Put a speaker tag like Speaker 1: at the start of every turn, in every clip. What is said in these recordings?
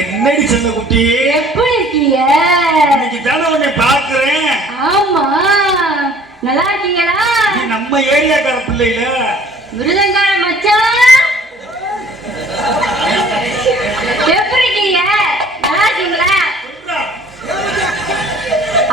Speaker 1: என்னடி செல்ல குட்டி?
Speaker 2: எப்படி இருக்கீங்க?
Speaker 1: இன்னைக்கு தானே உன்னை பார்க்கிறேன்.
Speaker 2: ஆமா. நல்லா இருக்கீங்களா?
Speaker 1: நீ நம்ம ஏரியாக்கார பிள்ளைல
Speaker 2: மிருதங்கார மச்சான். எப்படி இருக்கீங்க? நல்லா இருக்கீங்களா?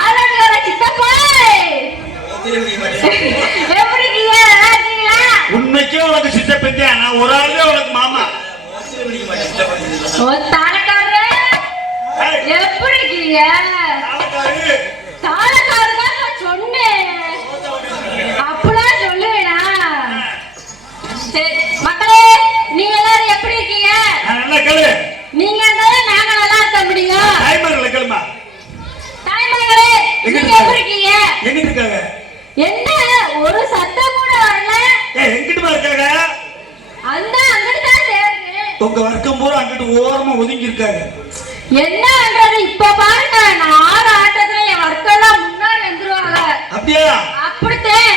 Speaker 2: ஆரோக்கியர சித்தப்பா. எப்படி இருக்கீங்க? நல்லா இருக்கீங்களா?
Speaker 1: உண்மைக்கே உனக்கு சித்த நான் ஒரு ஆளுதே உனக்கு மாமா.
Speaker 2: ஓ தாரக்காரர் தான் நான் சொன்னேன். அப்படிலாம் சொல்லுவேனா? சரி மக்களே நீங்க எல்லாரும் எப்படி இருக்கீங்க?
Speaker 1: நல்லா கேளு.
Speaker 2: நீங்க இருந்தாலும் நாங்க நல்லா இருக்க முடியும்?
Speaker 1: தாய்மார்களை கேளுமா.
Speaker 2: தாய்மார்களே நீங்க எப்படி இருக்கீங்க?
Speaker 1: எங்கிட்டு இருக்காங்க?
Speaker 2: என்ன ஒரு சத்தம் கூட வரல.
Speaker 1: ஏ எங்கிட்டுமா இருக்காங்க?
Speaker 2: அந்த அங்கிட்டு தான் சேருங்க
Speaker 1: உங்க வர்க்கம் பூரா அங்கிட்டு ஓரமா ஒதுங்கி இருக்காங்க
Speaker 2: என்ன பண்றது இப்ப பாருங்க நான் ஆறு ஆட்டத்துல என் வர்க்கெல்லாம் முன்னாடி வந்துருவாங்க.
Speaker 1: அப்படியா?
Speaker 2: அப்படித்தான்.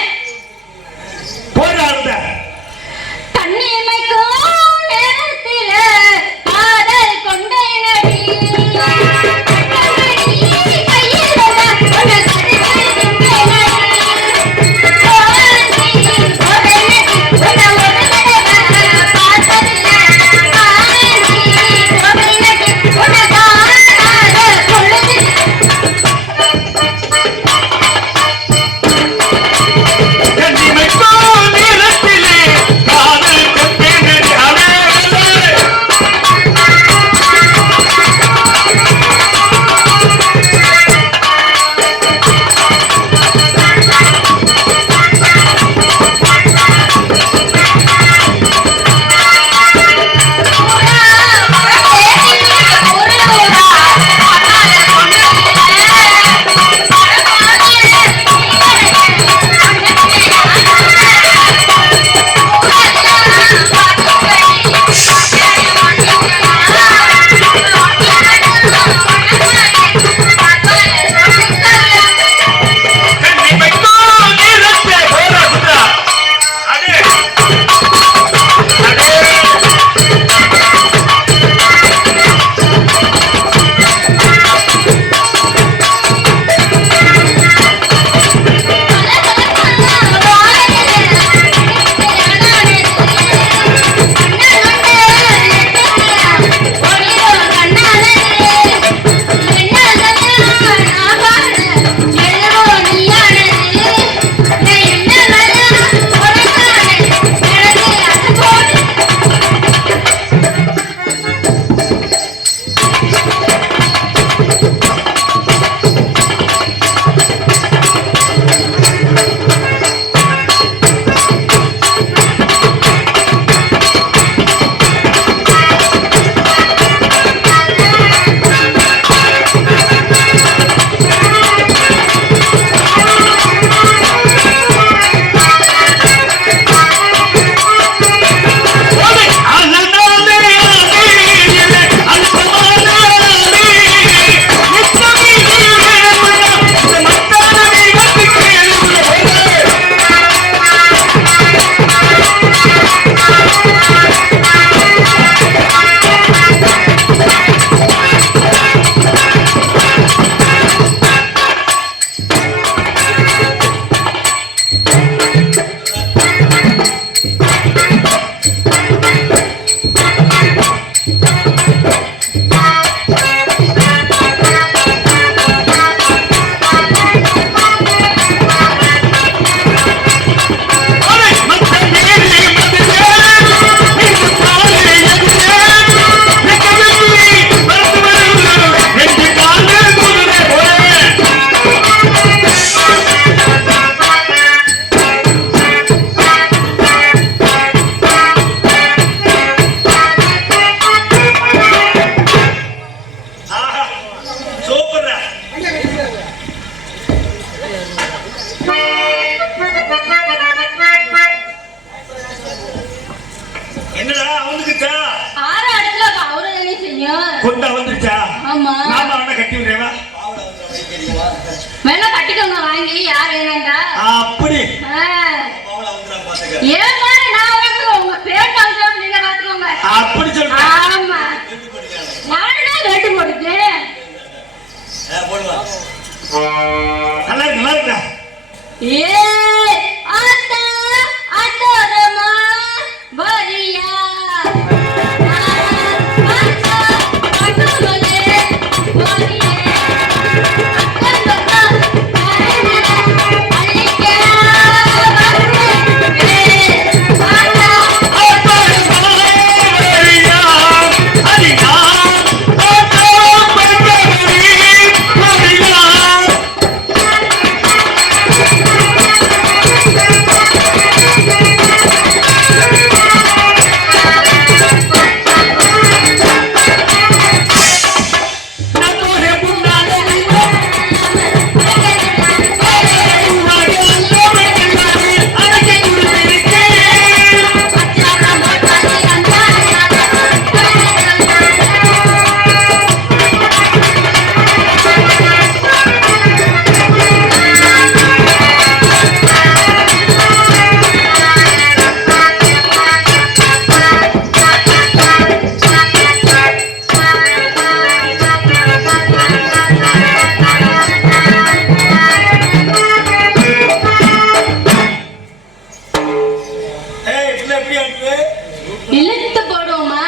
Speaker 2: இழுத்து போடுவோமா?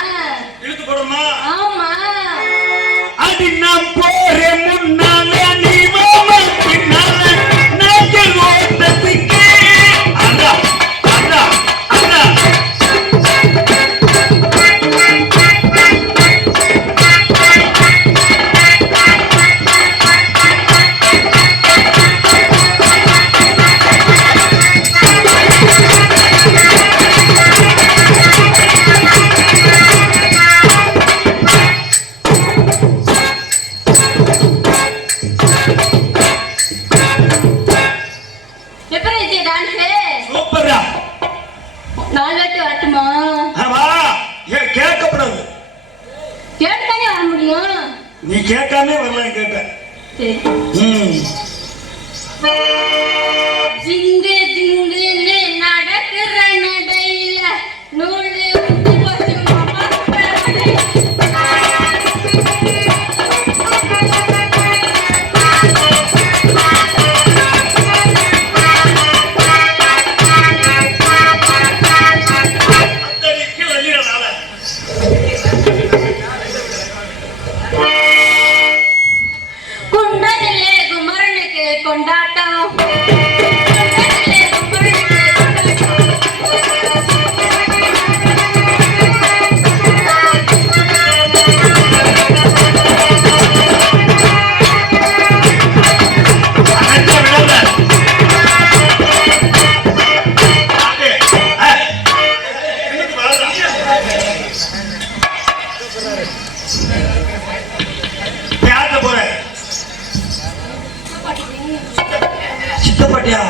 Speaker 1: இழுத்து போடுமா நீ கேட்காம வரலாம் கேட்ட சித்தப்பட்டியா?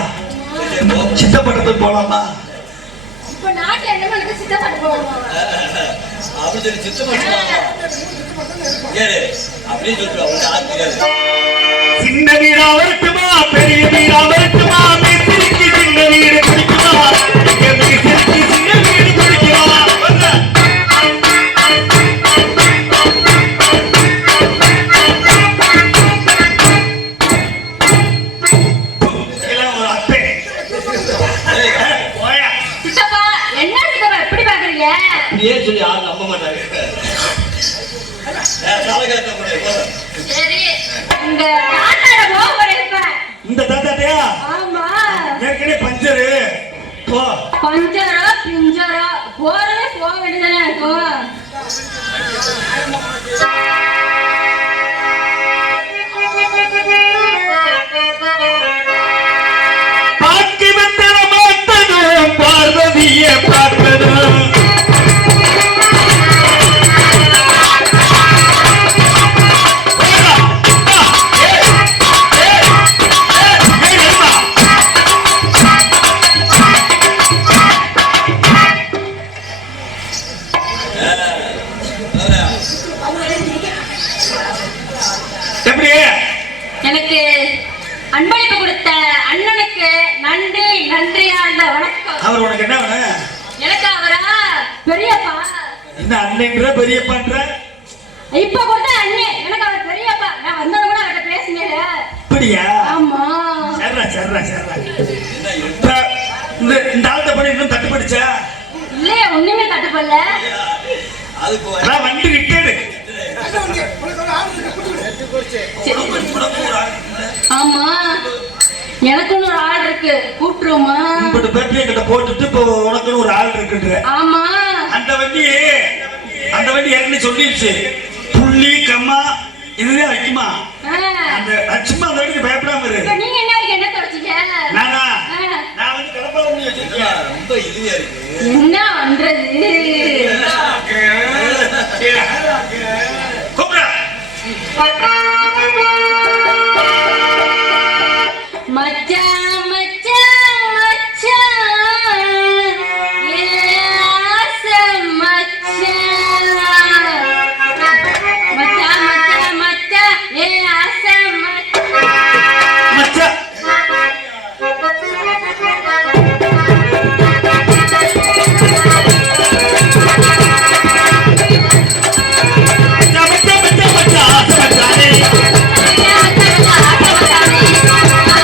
Speaker 1: சித்தப்பட்டத்துக்கு போலாமா?
Speaker 3: அப்படின்னு சொல்லி
Speaker 1: சின்ன வீடா வருட்டுமா பெரிய வீடா வருட்டுமா சின்ன வீடு பிடிக்குமா?
Speaker 3: எங்கடி பஞ்சரு. போ
Speaker 2: பஞ்சரா பிஞ்சரா. போறவே போக
Speaker 1: வேண்டியதானே இருக்கும்
Speaker 2: பார்க்கிவித்தனமாத்தனும்
Speaker 1: பார்வதியை ஒத்துழைப்பு கொடுத்த
Speaker 2: அண்ணனுக்கு நன்றி நன்றியா அந்த வணக்கம். அவர்
Speaker 1: உனக்கு என்ன எனக்கு அவரா? பெரியப்பா. இந்த அண்ணன்ற பெரியப்பான்ற?
Speaker 2: இப்ப கூட அண்ணே. எனக்கு அவர் பெரியப்பா. நான் வந்தத கூட அவர்கிட்ட பேசினேன்
Speaker 1: அப்படியா?
Speaker 2: ஆமா.
Speaker 3: சரா சரா
Speaker 1: சரா இந்த இந்த ஆள்கிட்ட பண்ணி இன்னும் தட்டுப்படுச்சா?
Speaker 2: இல்லையே ஒண்ணுமே தட்டுப்படல.
Speaker 3: அதுக்கு
Speaker 1: வண்டி
Speaker 3: ரிப்பேர்.
Speaker 2: ஆமா. எனக்குன்னு ஒரு ஆள் இருக்கு. கூப்பிட்டுருமா
Speaker 1: உங்கள்கிட்ட பேட்டியை கிட்ட போட்டுட்டு இப்போ உனக்குன்னு ஒரு ஆள் இருக்குன்ற.
Speaker 2: ஆமா.
Speaker 1: அந்த வண்டி அந்த வண்டி ஏற்கனவே சொல்லிடுச்சு புள்ளி கம்மா இதுதான் வைக்குமா. அந்த அது சும்மா அந்த வண்டிக்கு பயப்படாம இரு.
Speaker 2: இப்ப நீங்க என்ன என்ன தொடச்சீங்க
Speaker 1: நானா. நான் வந்து கடப்பா பண்ணி
Speaker 3: என்ன,
Speaker 1: வச்சிருக்கேன்.
Speaker 3: ரொம்ப இதுவா இருக்கு.
Speaker 2: என்ன பண்றது?